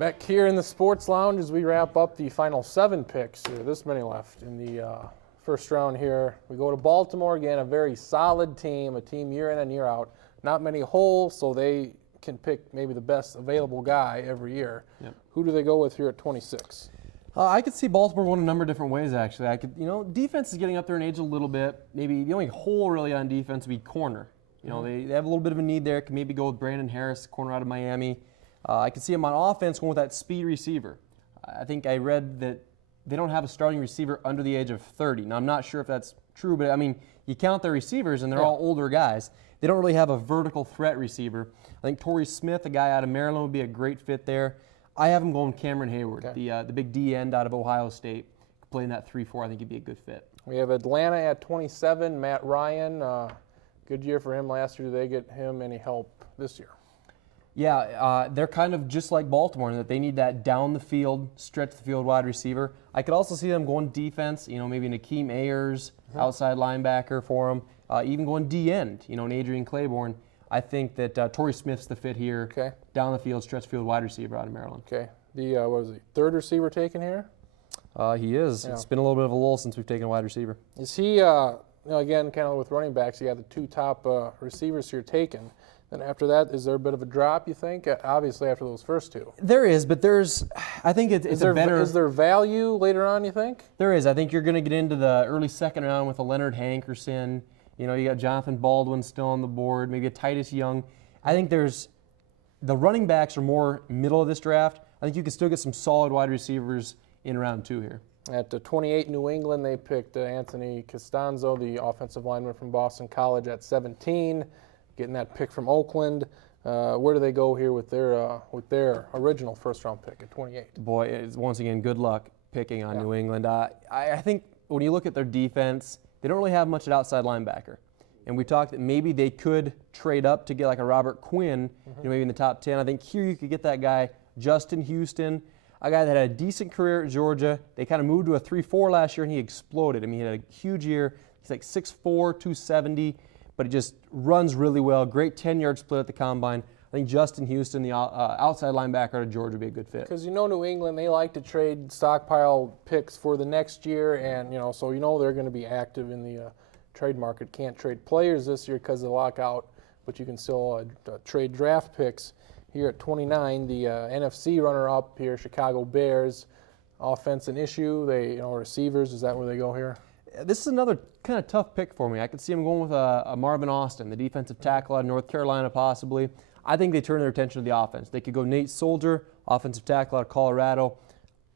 Back here in the Sports Lounge as we wrap up the final 7 picks. This many left in the first round here. We go to Baltimore again, a very solid team, a team year in and year out. Not many holes, so they can pick maybe the best available guy every year. Yep. Who do they go with here at 26? I could see Baltimore going a number of different ways, actually. Defense is getting up there in age a little bit. Maybe the only hole really on defense would be corner. They have a little bit of a need there. Can maybe go with Brandon Harris, corner out of Miami. I could see him on offense going with that speed receiver. I think I read that they don't have a starting receiver under the age of 30. Now, I'm not sure if that's true, but I mean, you count their receivers and they're all older guys. They don't really have a vertical threat receiver. I think Torrey Smith, a guy out of Maryland, would be a great fit there. I have him going Cameron Hayward, the big D end out of Ohio State. Playing that 3-4, I think he'd be a good fit. We have Atlanta at 27, Matt Ryan. Good year for him last year. Do they get him any help this year? Yeah, they're kind of just like Baltimore in that they need that down the field, stretch the field wide receiver. I could also see them going defense, maybe Nakeem Ayers, outside linebacker for them, even going D end, and Adrian Claiborne. I think that Torrey Smith's the fit here. Okay. Down the field, stretch field wide receiver out of Maryland. Okay. What is he, third receiver taken here? He is. Yeah. It's been a little bit of a lull since we've taken a wide receiver. Is he, again, kind of with running backs, you got the 2 top receivers here taken. Then after that, is there a bit of a drop, you think? Obviously, after those first 2. There is, but I think it's a better. Is there value later on, you think? There is. I think you're going to get into the early second round with a Leonard Hankerson. You got Jonathan Baldwin still on the board, maybe a Titus Young. I think the running backs are more middle of this draft. I think you can still get some solid wide receivers in round 2 here. At 28, New England, they picked Anthony Costanzo, the offensive lineman from Boston College, at 17. Getting that pick from Oakland. Where do they go here with their original first-round pick at 28? Boy, it's, once again, good luck picking on New England. I think when you look at their defense, they don't really have much at outside linebacker. And we talked that maybe they could trade up to get like a Robert Quinn, maybe in the top 10. I think here you could get that guy, Justin Houston, a guy that had a decent career at Georgia. They kind of moved to a 3-4 last year, and he exploded. I mean, he had a huge year. He's like 6'4", 270. But he just runs really well. Great 10-yard split at the combine. I think Justin Houston, the outside linebacker out of Georgia, would be a good fit. Because New England, they like to trade stockpile picks for the next year, and so they're going to be active in the trade market. Can't trade players this year because of the lockout, but you can still trade draft picks. Here at 29, the NFC runner-up here, Chicago Bears. Offense an issue. They receivers. Is that where they go here? This is another kind of tough pick for me. I could see him going with a Marvin Austin, the defensive tackle out of North Carolina possibly. I think they turn their attention to the offense. They could go Nate Soldier, offensive tackle out of Colorado.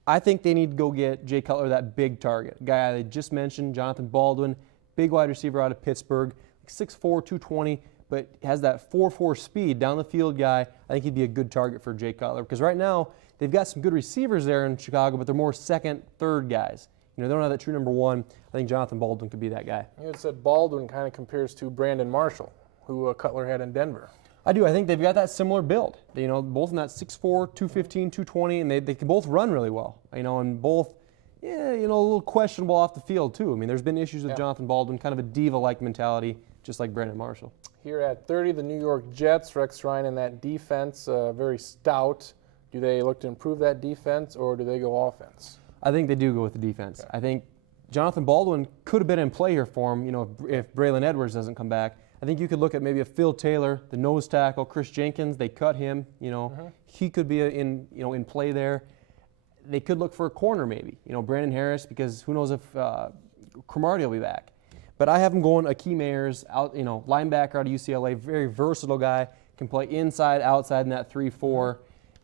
I think they need to go get Jay Cutler, that big target. Guy I just mentioned, Jonathan Baldwin, big wide receiver out of Pittsburgh, 6'4", 220, but has that 4.4 speed, down the field guy. I think he'd be a good target for Jay Cutler because right now they've got some good receivers there in Chicago, but they're more second, third guys. They don't have that true number 1. I think Jonathan Baldwin could be that guy. You had said Baldwin kind of compares to Brandon Marshall, who Cutler had in Denver. I do. I think they've got that similar build. Both in that 6'4", 215, 220, and they can both run really well. And both, a little questionable off the field too. I mean, there's been issues with Jonathan Baldwin, kind of a diva-like mentality, just like Brandon Marshall. Here at 30, the New York Jets, Rex Ryan in that defense, very stout. Do they look to improve that defense, or do they go offense? I think they do go with the defense. Okay. I think Jonathan Baldwin could have been in play here for him, if Braylon Edwards doesn't come back. I think you could look at maybe a Phil Taylor, the nose tackle, Chris Jenkins. They cut him, he could be in play there. They could look for a corner maybe, Brandon Harris, because who knows if Cromartie will be back. But I have him going Akeem Ayers, out, linebacker out of UCLA, very versatile guy, can play inside, outside in that 3-4.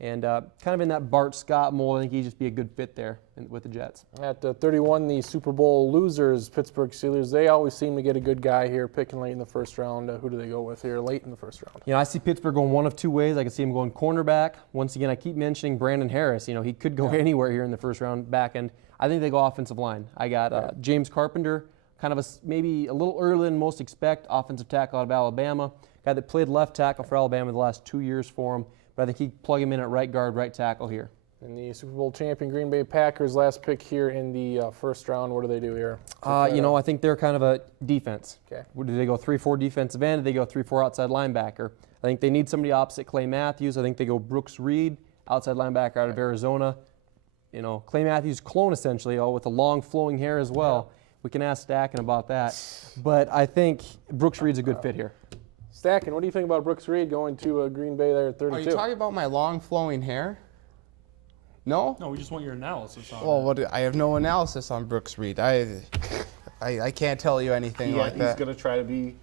And kind of in that Bart Scott mold, I think he'd just be a good fit there with the Jets. At 31, the Super Bowl losers, Pittsburgh Steelers, they always seem to get a good guy here, picking late in the first round. Who do they go with here late in the first round? I see Pittsburgh going one of 2 ways. I can see him going cornerback. Once again, I keep mentioning Brandon Harris. He could go anywhere here in the first round back end. I think they go offensive line. I got James Carpenter, kind of maybe a little earlier than most expect, offensive tackle out of Alabama. Guy that played left tackle for Alabama the last 2 years for him. But I think he'd plug him in at right guard, right tackle here. And the Super Bowl champion Green Bay Packers, last pick here in the first round. What do they do here? I think they're kind of a defense. Okay. Do they go 3-4 defensive end? Do they go 3-4 outside linebacker? I think they need somebody opposite Clay Matthews. I think they go Brooks Reed outside linebacker out of Arizona. You know, Clay Matthews' clone essentially, all with the long flowing hair as well. Yeah. We can ask Stacken about that. But I think Brooks Reed's a good fit here. Stacken, what do you think about Brooks Reed going to Green Bay there at 32? Are you talking about my long flowing hair? No? No, we just want your analysis on Well, I have no analysis on Brooks Reed. I can't tell you anything like that. He's going to try to be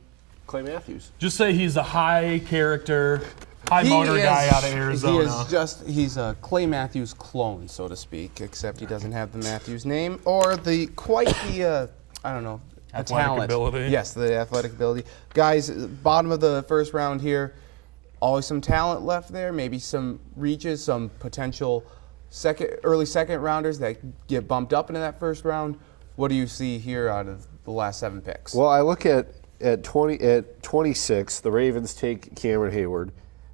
Clay Matthews. Just say he's a high character, high motor guy out of Arizona. He's a Clay Matthews clone, so to speak, except he doesn't have the Matthews name or the I don't know, the athletic talent. ability. Yes, the athletic ability. Guys, bottom of the first round here, always some talent left there, maybe some reaches, some potential early second rounders that get bumped up into that first round. What do you see here out of the last 7 picks? Well, I look at 26, the Ravens take Cameron Hayward.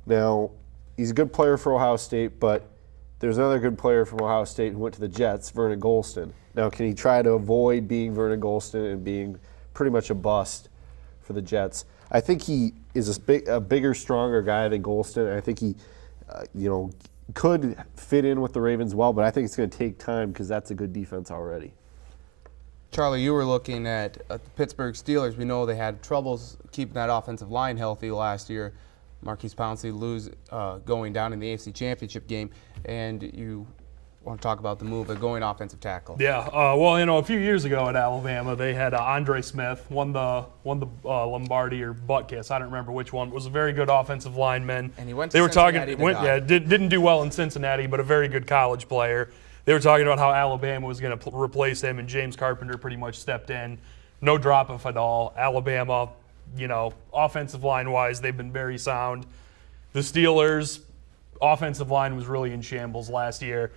Now, he's a good player for Ohio State, but there's another good player from Ohio State who went to the Jets, Vernon Golston. Now, can he try to avoid being Vernon Golston and being pretty much a bust for the Jets? I think he is a bigger, stronger guy than Golston. I think he, could fit in with the Ravens well, but I think it's going to take time because that's a good defense already. Charlie, you were looking at the Pittsburgh Steelers. We know they had troubles keeping that offensive line healthy last year. Marquise Pouncey going down in the AFC Championship game, and you want to talk about the move of going offensive tackle. Yeah, a few years ago at Alabama, they had Andre Smith, won the Lombardi or Butkus. I don't remember which one. Was a very good offensive lineman. And he went to Cincinnati. Didn't do well in Cincinnati, but a very good college player. They were talking about how Alabama was going to replace him, and James Carpenter pretty much stepped in. No drop-off at all. Alabama, offensive line-wise, they've been very sound. The Steelers' offensive line was really in shambles last year.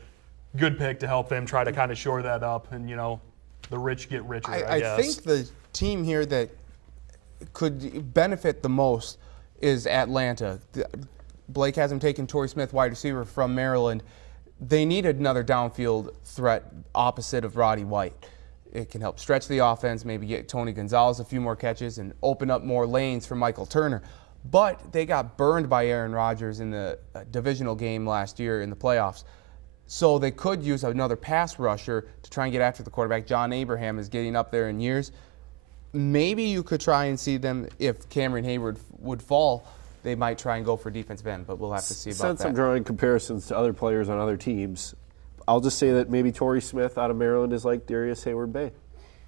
Good pick to help them try to kind of shore that up, and, the rich get richer, I guess. I think the team here that could benefit the most is Atlanta. Blake has him taking Torrey Smith, wide receiver from Maryland. They need another downfield threat opposite of Roddy White. It can help stretch the offense, maybe get Tony Gonzalez a few more catches and open up more lanes for Michael Turner. But they got burned by Aaron Rodgers in the divisional game last year in the playoffs. So they could use another pass rusher to try and get after the quarterback. John Abraham is getting up there in years. Maybe you could try and see them, if Cameron Hayward would fall, they might try and go for defensive end, but we'll have to see about that. Since I'm drawing comparisons to other players on other teams, I'll just say that maybe Torrey Smith out of Maryland is like Darius Hayward-Bay.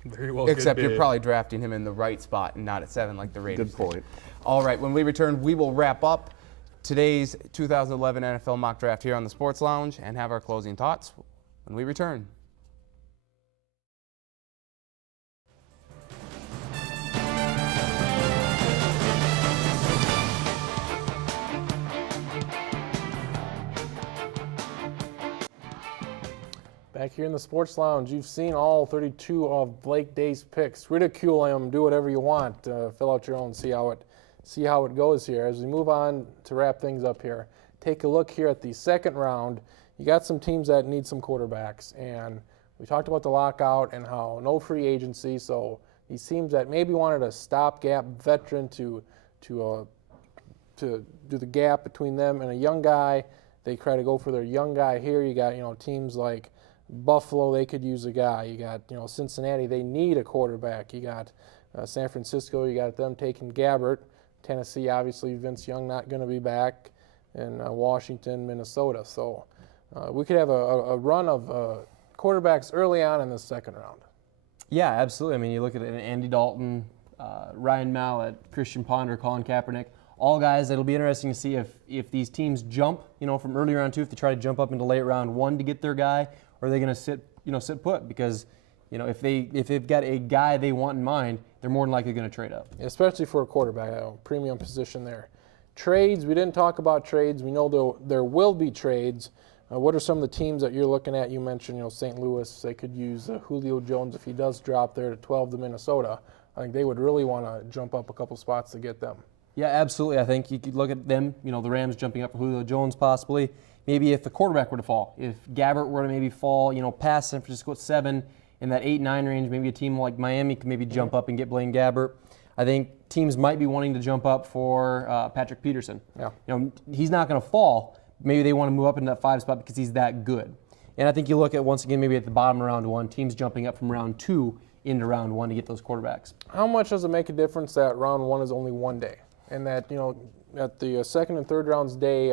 Very well. Except you're probably drafting him in the right spot and not at 7 like the Raiders. Good point. All right, when we return, we will wrap up today's 2011 NFL Mock Draft here on the Sports Lounge and have our closing thoughts when we return. Back here in the Sports Lounge, you've seen all 32 of Blake Day's picks. Ridicule him, do whatever you want. Fill out your own, see how it goes here. As we move on to wrap things up here, take a look here at the second round. You got some teams that need some quarterbacks, and we talked about the lockout and how no free agency. So these teams that maybe wanted a stopgap veteran to do the gap between them and a young guy, they try to go for their young guy here. You got teams like Buffalo, they could use a guy. You got Cincinnati, they need a quarterback. You got San Francisco, you got them taking Gabbert. Tennessee, obviously, Vince Young not going to be back, and Washington, Minnesota. So we could have a run of quarterbacks early on in the second round. Yeah, absolutely. I mean, you look at Andy Dalton, Ryan Mallett, Christian Ponder, Colin Kaepernick, all guys. It'll be interesting to see if these teams jump, from early round 2, if they try to jump up into late round 1 to get their guy, or are they going to sit put? Because if they've got a guy they want in mind, they're more than likely going to trade up. Especially for a quarterback, premium position there. Trades, we didn't talk about trades. We know there will be trades. What are some of the teams that you're looking at? You mentioned, St. Louis. They could use Julio Jones if he does drop there to 12 to Minnesota. I think they would really want to jump up a couple spots to get them. Yeah, absolutely. I think you could look at them, the Rams jumping up for Julio Jones possibly. Maybe if the quarterback were to fall, if Gabbert were to maybe fall, past San Francisco at 7, in that 8-9 range, maybe a team like Miami could maybe jump up and get Blaine Gabbert. I think teams might be wanting to jump up for Patrick Peterson. Yeah. He's not going to fall, maybe they want to move up into that 5 spot because he's that good. And I think you look at, once again, maybe at the bottom of round 1, teams jumping up from round 2 into round 1 to get those quarterbacks. How much does it make a difference that round 1 is only one day, and that at the second and third rounds day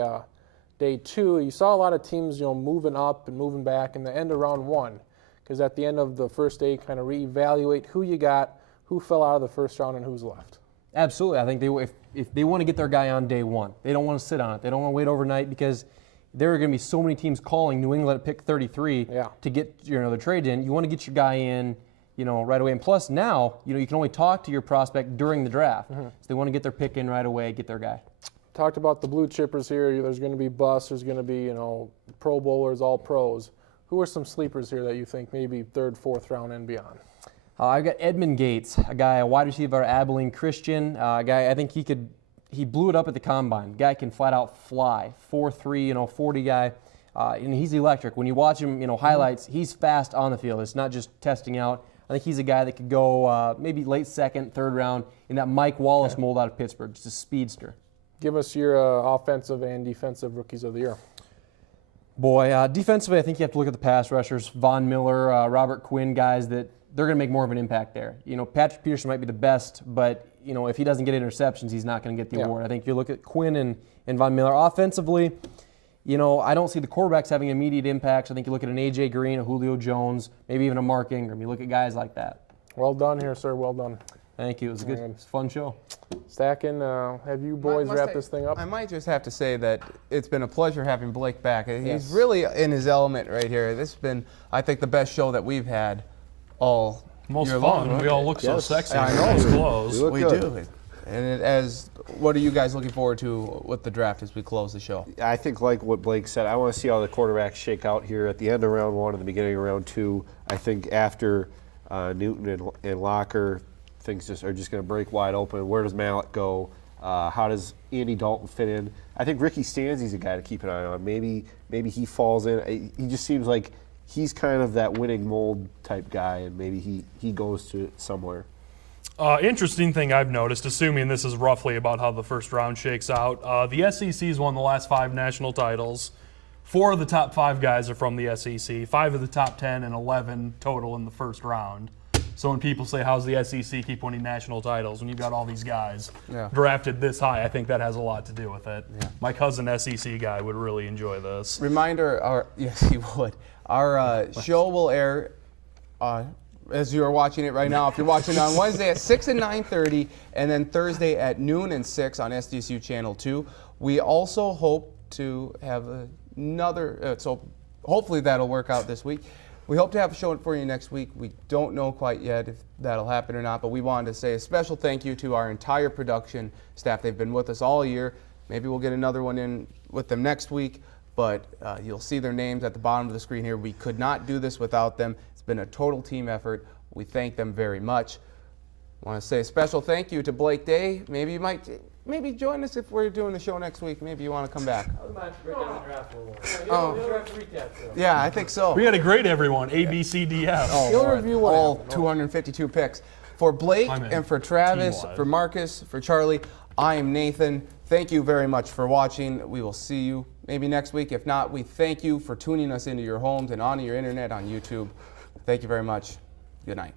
2, you saw a lot of teams moving up and moving back in the end of round 1, because at the end of the first day, kind of reevaluate who you got, who fell out of the first round, and who's left. Absolutely. I think if they want to get their guy on day 1, they don't want to sit on it. They don't want to wait overnight, because there are going to be so many teams calling New England at pick 33 to get the trade in. You want to get your guy in right away. And plus now, you can only talk to your prospect during the draft. So they want to get their pick in right away, get their guy. Talked about the blue chippers here. There's going to be busts. There's going to be Pro Bowlers, all pros. Who are some sleepers here that you think maybe 3rd, 4th round and beyond? I've got Edmund Gates, a wide receiver at Abilene Christian. A guy, I think he blew it up at the combine. Guy can flat out fly. 4'3", 40 guy. And he's electric. When you watch him, highlights, he's fast on the field. It's not just testing out. I think he's a guy that could go maybe late 2nd, 3rd round in that Mike Wallace mold out of Pittsburgh. Just a speedster. Give us your offensive and defensive rookies of the year. Boy, defensively, I think you have to look at the pass rushers. Von Miller, Robert Quinn, guys that they're going to make more of an impact there. Patrick Peterson might be the best, but if he doesn't get interceptions, he's not going to get the award. I think if you look at Quinn and Von Miller offensively, I don't see the quarterbacks having immediate impacts. I think you look at an A.J. Green, a Julio Jones, maybe even a Mark Ingram. You look at guys like that. Well done here, sir. Well done. Thank you. It was a good, fun show. Stacking, have you boys wrap this thing up? I might just have to say that it's been a pleasure having Blake back. He's really in his element right here. This has been, I think, the best show that we've had all most year fun. long. We all look so sexy. I know. Those clothes. We do. And what are you guys looking forward to with the draft as we close the show? I think, like what Blake said, I want to see how the quarterbacks shake out here at the end of round 1 and the beginning of round 2. I think after Newton and Locker, things are just going to break wide open. Where does Mallett go? How does Andy Dalton fit in? I think Ricky Stanzi's a guy to keep an eye on. Maybe he falls in. He just seems like he's kind of that winning mold type guy, and maybe he goes to somewhere. Interesting thing I've noticed, assuming this is roughly about how the first round shakes out, the SEC's won the last 5 national titles. 4 of the top 5 guys are from the SEC, 5 of the top 10, and 11 total in the first round. So when people say, how's the SEC keep winning national titles when you've got all these guys drafted this high, I think that has a lot to do with it. Yeah. My cousin SEC guy would really enjoy this. Reminder, yes, he would. Our show will air as you are watching it right now. If you're watching on Wednesday at 6 and 9:30, and then Thursday at noon and 6 on SDSU Channel 2. We also hope to have another, so hopefully that'll work out this week. We hope to have a show for you next week. We don't know quite yet if that'll happen or not, but we wanted to say a special thank you to our entire production staff. They've been with us all year. Maybe we'll get another one in with them next week, but you'll see their names at the bottom of the screen here. We could not do this without them. It's been a total team effort. We thank them very much. I want to say a special thank you to Blake Day. Maybe you might join us if we're doing the show next week. Maybe you want to come back. Yeah, I think so. We had a great everyone, A, B, C, D, F. He'll review all 252 picks. For Blake and for Travis, Team-wide. for Marcus, for Charlie, I am Nathan. Thank you very much for watching. We will see you maybe next week. If not, we thank you for tuning us into your homes and onto your internet on YouTube. Thank you very much. Good night.